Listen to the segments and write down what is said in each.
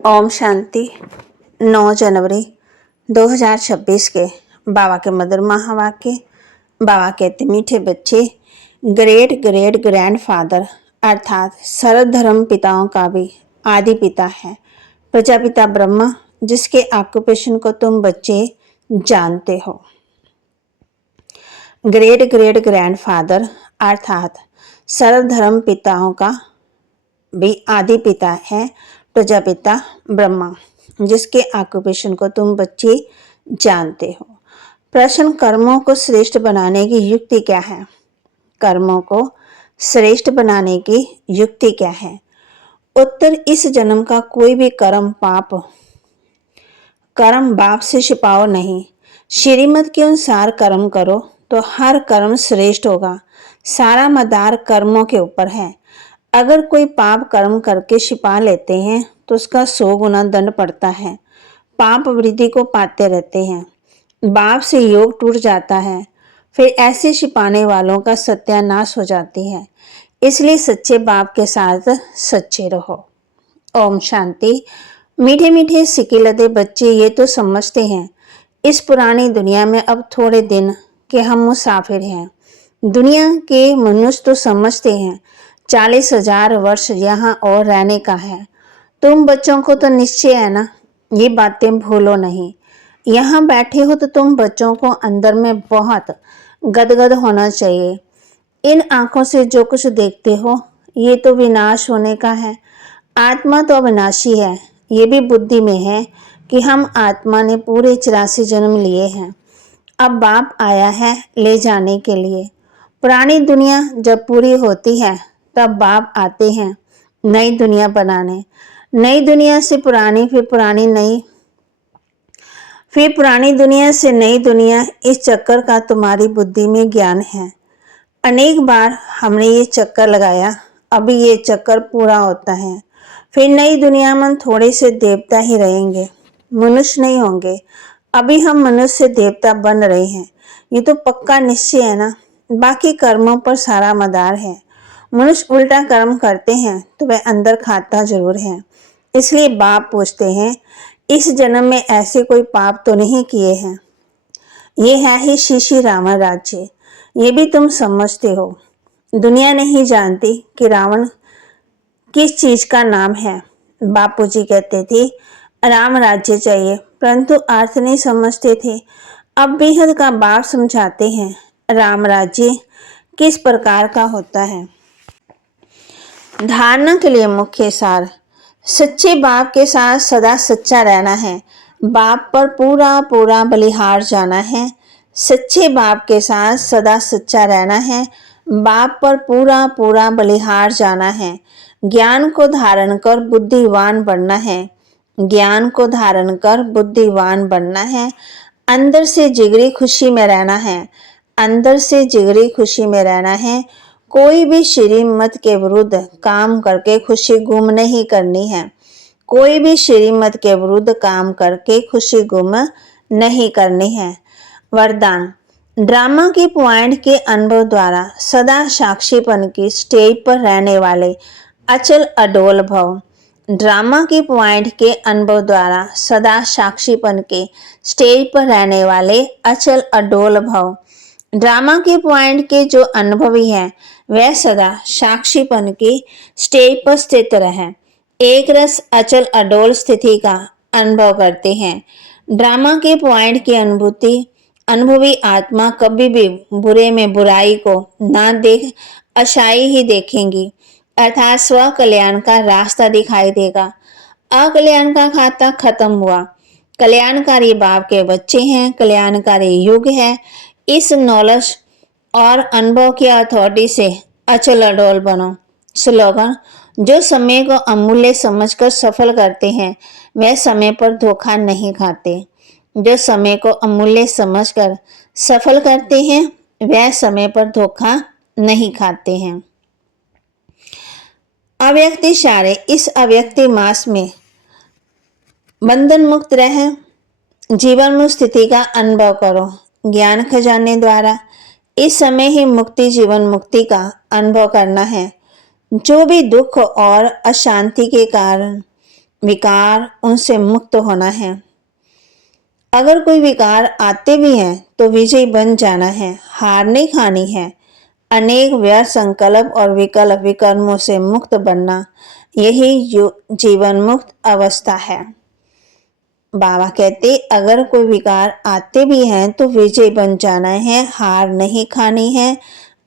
ओम शांति। 9 जनवरी 2026 के बाबा के मधुर महावाक्य। बाबा कहते, मीठे बच्चे, ग्रेट ग्रेट ग्रैंडफादर अर्थात सर्व धर्म पिताओं का भी आदि पिता है प्रजापिता ब्रह्मा, जिसके ऑक्यूपेशन को तुम बच्चे जानते हो। ग्रेट ग्रेट ग्रैंडफादर अर्थात सर्व धर्म पिताओं का भी आदि पिता है प्रजापिता ब्रह्मा, जिसके ऑक्यूपेशन को तुम बच्चे जानते हो। प्रश्न, कर्मों को श्रेष्ठ बनाने की युक्ति क्या है? कर्मों को श्रेष्ठ बनाने की युक्ति क्या है? उत्तर, इस जन्म का कोई भी कर्म बाप से छिपाओ नहीं। श्रीमत के अनुसार कर्म करो तो हर कर्म श्रेष्ठ होगा। सारा मदार कर्मों के ऊपर है। अगर कोई पाप कर्म करके छिपा लेते हैं तो उसका 100 गुना दंड पड़ता है। पाप वृद्धि को पाते रहते हैं। बाप से योग टूट जाता है, फिर ऐसे छिपाने वालों का सत्यानाश हो जाती है। इसलिए सच्चे बाप के साथ सच्चे रहो। ओम शांति। मीठे मीठे सिकिलदे बच्चे, ये तो समझते हैं इस पुरानी दुनिया में अब थोड़े दिन के हम मुसाफिर हैं। दुनिया के मनुष्य तो समझते हैं 40,000 वर्ष यहाँ और रहने का है। तुम बच्चों को तो निश्चय है ना, ये बातें भूलो नहीं। यहाँ बैठे हो तो तुम बच्चों को अंदर में बहुत गदगद होना चाहिए। इन आंखों से जो कुछ देखते हो ये तो विनाश होने का है। आत्मा तो अविनाशी है। ये भी बुद्धि में है कि हम आत्मा ने पूरे 84 जन्म लिए हैं। अब बाप आया है ले जाने के लिए। पुरानी दुनिया जब पूरी होती है तब बाप आते हैं नई दुनिया बनाने। नई दुनिया से पुरानी, फिर पुरानी नई, फिर पुरानी दुनिया से नई दुनिया। इस चक्कर का तुम्हारी बुद्धि में ज्ञान है। अनेक बार हमने ये चक्कर लगाया। अभी ये चक्कर पूरा होता है। फिर नई दुनिया में थोड़े से देवता ही रहेंगे, मनुष्य नहीं होंगे। अभी हम मनुष्य से देवता बन रहे हैं, ये तो पक्का निश्चय है ना। बाकी कर्मों पर सारा मदार है। मनुष्य उल्टा कर्म करते हैं तो वह अंदर खाता जरूर है। इसलिए बाप पूछते हैं, इस जन्म में ऐसे कोई पाप तो नहीं किए हैं? ये है ही श्री रावण राज्य। ये भी तुम समझते हो। दुनिया नहीं जानती कि रावण किस चीज का नाम है। बापूजी कहते थे राम राज्य चाहिए, परंतु अर्थ नहीं समझते थे। अब बेहद का बाप समझाते हैं राम राज्य किस प्रकार का होता है। धारणा के लिए मुख्य सार, सच्चे बाप के साथ सदा सच्चा रहना है। बाप पर पूरा पूरा बलिहार जाना है। सच्चे बाप के साथ सदा सच्चा रहना है। बाप पर पूरा पूरा बलिहार जाना है। ज्ञान को धारण कर बुद्धिवान बनना है। ज्ञान को धारण कर बुद्धिवान बनना है। अंदर से जिगरी खुशी में रहना है। अंदर से जिगरी खुशी में रहना है। कोई भी श्रीमत के विरुद्ध काम करके खुशी गुम नहीं करनी है। कोई भी श्रीमत के विरुद्ध काम करके खुशी गुम नहीं करनी है। वरदान, ड्रामा के पॉइंट के अनुभव द्वारा सदा साक्षीपन की स्टेज पर रहने वाले अचल अडोल भव। ड्रामा के पॉइंट के अनुभव द्वारा सदा साक्षीपन के स्टेज पर रहने वाले अचल अडोल भव। ड्रामा के पॉइंट के जो अनुभवी हैं वह सदा साक्षीपन के स्टेज पर स्थित रहे, एक रस अचल अडोल स्थिति का अनुभव करते हैं। ड्रामा के पॉइंट की अनुभवी आत्मा कभी भी बुरे में बुराई को ना देख अच्छाई ही देखेंगी, अर्थात स्व कल्याण का रास्ता दिखाई देगा। अकल्याण का खाता खत्म हुआ। कल्याणकारी बाप के बच्चे हैं। कल्याणकारी युग है। इस नॉलेज और अनुभव की अथॉरिटी से अचल अडोल बनो। स्लोगन, जो समय को अमूल्य समझकर सफल करते हैं वह समय पर धोखा नहीं खाते। जो समय को अमूल्य समझकर सफल करते हैं वह समय पर धोखा नहीं खाते हैं। अव्यक्ति सारे, इस अव्यक्ति मास में बंधन मुक्त रहे। जीवन में स्थिति का अनुभव करो ज्ञान खजाने द्वारा। इस समय ही मुक्ति जीवन मुक्ति का अनुभव करना है। जो भी दुख और अशांति के कारण विकार उनसे मुक्त होना है। अगर कोई विकार आते भी हैं तो विजयी बन जाना है, हार नहीं खानी है। अनेक व्यर्थ संकल्प और विकल्प विकर्मों से मुक्त बनना, यही जीवन मुक्त अवस्था है। बाबा कहते अगर कोई विकार आते भी हैं तो विजय बन जाना है, हार नहीं खानी है।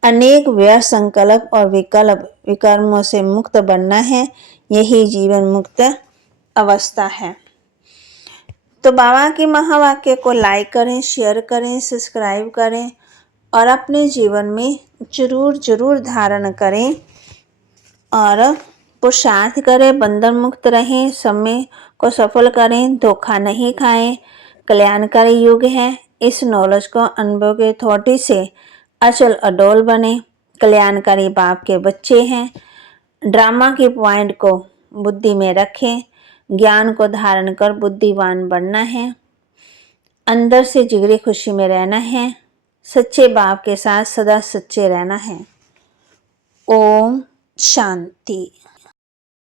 अनेक व्यर्थ संकल्प और विकल्प विकर्मों से मुक्त बनना है, यही जीवन मुक्त अवस्था है। तो बाबा के महावाक्य को लाइक करें, शेयर करें, सब्सक्राइब करें और अपने जीवन में जरूर धारण करें और पुरुषार्थ करें, बंधन मुक्त रहें, समय को सफल करें, धोखा नहीं खाएं। कल्याणकारी युग है। इस नॉलेज को अनुभव के अथॉरिटी से अचल अडोल बने। कल्याणकारी बाप के बच्चे हैं। ड्रामा के पॉइंट को बुद्धि में रखें। ज्ञान को धारण कर बुद्धिवान बनना है। अंदर से जिगरी खुशी में रहना है। सच्चे बाप के साथ सदा सच्चे रहना है। ओम शांति।